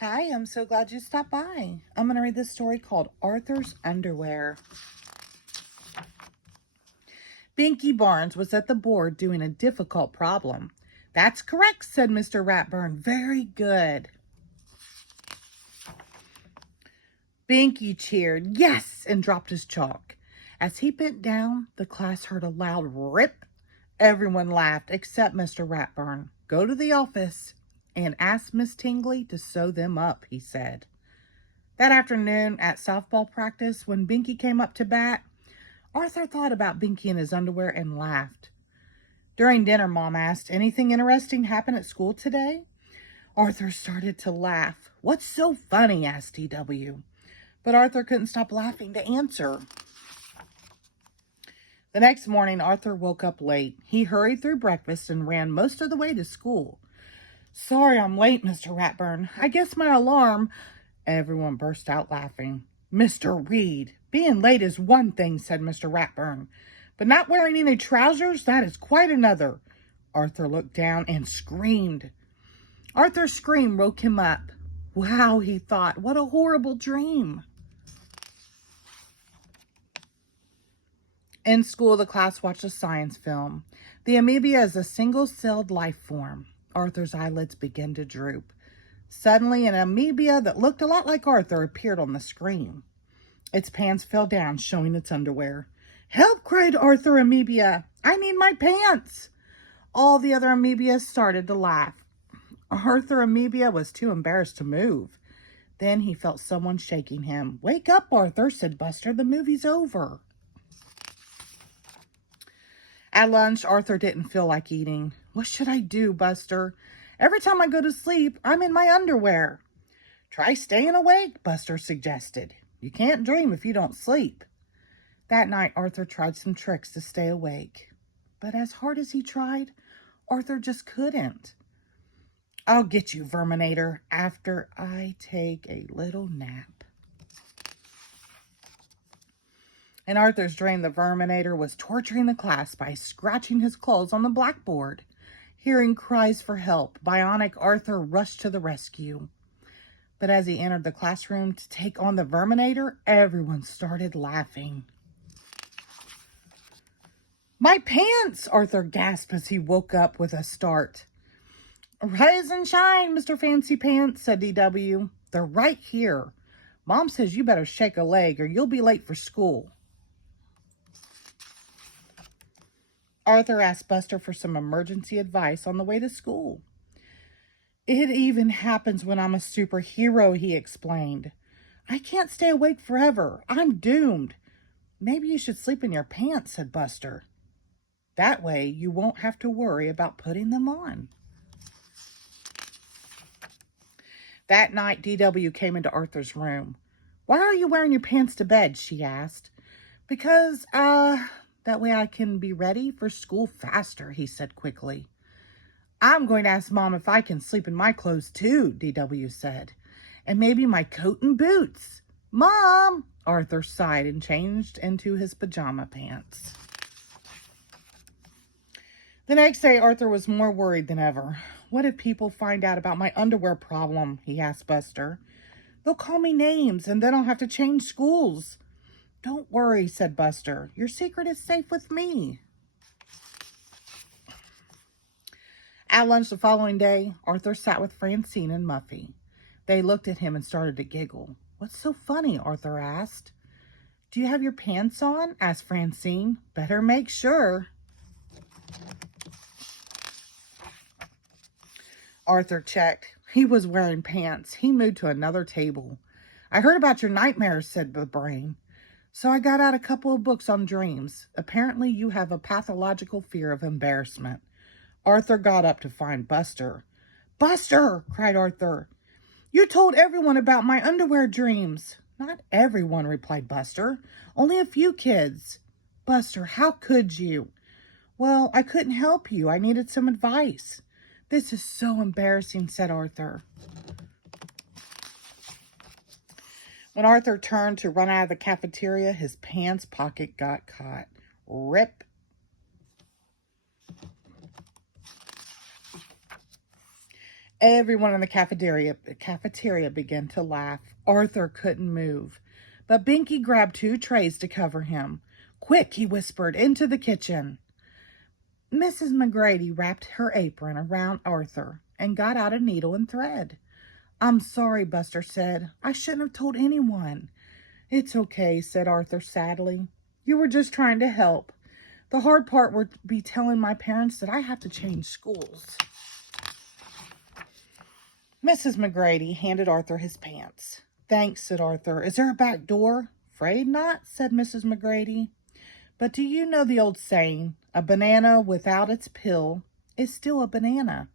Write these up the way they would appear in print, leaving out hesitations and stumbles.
Hi, I'm so glad you stopped by. I'm going to read this story called Arthur's Underwear. Binky Barnes was at the board doing a difficult problem. That's correct, said Mr. Ratburn. Very good. Binky cheered, yes, and dropped his chalk. As he bent down, the class heard a loud rip. Everyone laughed except Mr. Ratburn. Go to the office and ask Miss Tingley to sew them up, he said. That afternoon at softball practice, when Binky came up to bat, Arthur thought about Binky in his underwear and laughed. During dinner, Mom asked, anything interesting happen at school today? Arthur started to laugh. What's so funny? Asked D.W. But Arthur couldn't stop laughing to answer. The next morning, Arthur woke up late. He hurried through breakfast and ran most of the way to school. Sorry I'm late, Mr. Ratburn. I guess my alarm... Everyone burst out laughing. Mr. Reed, being late is one thing, said Mr. Ratburn. But not wearing any trousers, that is quite another. Arthur looked down and screamed. Arthur's scream woke him up. Wow, he thought, what a horrible dream. In school, the class watched a science film. The amoeba is a single-celled life form. Arthur's eyelids began to droop. Suddenly, an amoeba that looked a lot like Arthur appeared on the screen. Its pants fell down, showing its underwear. Help, cried Arthur Amoeba. I need my pants. All the other amoebas started to laugh. Arthur Amoeba was too embarrassed to move. Then he felt someone shaking him. Wake up, Arthur, said Buster. The movie's over. At lunch, Arthur didn't feel like eating. What should I do, Buster? Every time I go to sleep, I'm in my underwear. Try staying awake, Buster suggested. You can't dream if you don't sleep. That night, Arthur tried some tricks to stay awake. But as hard as he tried, Arthur just couldn't. I'll get you, Verminator, after I take a little nap. In Arthur's dream, the Verminator was torturing the class by scratching his clothes on the blackboard. Hearing cries for help, Bionic Arthur rushed to the rescue. But as he entered the classroom to take on the Verminator, everyone started laughing. My pants! Arthur gasped as he woke up with a start. Rise and shine, Mr. Fancy Pants, said D.W. They're right here. Mom says you better shake a leg or you'll be late for school. Arthur asked Buster for some emergency advice on the way to school. It even happens when I'm a superhero, he explained. I can't stay awake forever. I'm doomed. Maybe you should sleep in your pants, said Buster. That way you won't have to worry about putting them on. That night, D.W. came into Arthur's room. Why are you wearing your pants to bed? She asked. Because, that way I can be ready for school faster, he said quickly. I'm going to ask Mom if I can sleep in my clothes too, D.W. said. And maybe my coat and boots. Mom! Arthur sighed and changed into his pajama pants. The next day, Arthur was more worried than ever. What if people find out about my underwear problem? He asked Buster. They'll call me names and then I'll have to change schools. Don't worry, said Buster. Your secret is safe with me. At lunch the following day, Arthur sat with Francine and Muffy. They looked at him and started to giggle. What's so funny? Arthur asked. Do you have your pants on? Asked Francine. Better make sure. Arthur checked. He was wearing pants. He moved to another table. I heard about your nightmares, said the brain. So I got out a couple of books on dreams. Apparently you have a pathological fear of embarrassment. Arthur got up to find Buster. Buster! Cried Arthur. You told everyone about my underwear dreams. Not everyone, replied Buster. Only a few kids. Buster, how could you? Well, I couldn't help you. I needed some advice. This is so embarrassing, said Arthur. When Arthur turned to run out of the cafeteria, his pants pocket got caught. Rip. Everyone in the cafeteria began to laugh. Arthur couldn't move, but Binky grabbed 2 trays to cover him. "Quick," he whispered, "into the kitchen." Mrs. McGrady wrapped her apron around Arthur and got out a needle and thread. "I'm sorry," Buster said. "I shouldn't have told anyone." "It's okay," said Arthur sadly. "You were just trying to help. The hard part would be telling my parents that I have to change schools." Mrs. McGrady handed Arthur his pants. "Thanks," said Arthur. "Is there a back door?" "'Fraid not," said Mrs. McGrady. "But do you know the old saying, a banana without its peel is still a banana?"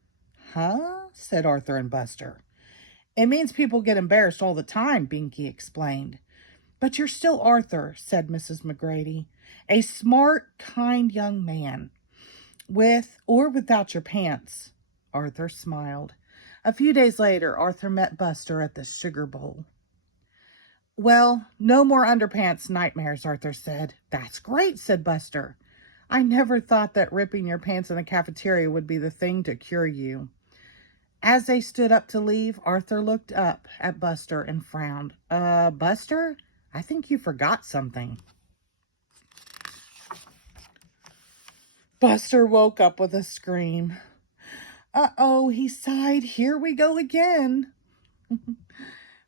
"Huh?" said Arthur and Buster. "It means people get embarrassed all the time," Binky explained. "But you're still Arthur," said Mrs. McGrady. "A smart, kind young man. With or without your pants." Arthur smiled. A few days later, Arthur met Buster at the sugar bowl. "Well, no more underpants nightmares," Arthur said. "That's great," said Buster. "I never thought that ripping your pants in the cafeteria would be the thing to cure you." As they stood up to leave, Arthur looked up at Buster and frowned. Buster, I think you forgot something." Buster woke up with a scream. "Uh-oh," he sighed. "Here we go again."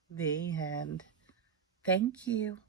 The end. Thank you.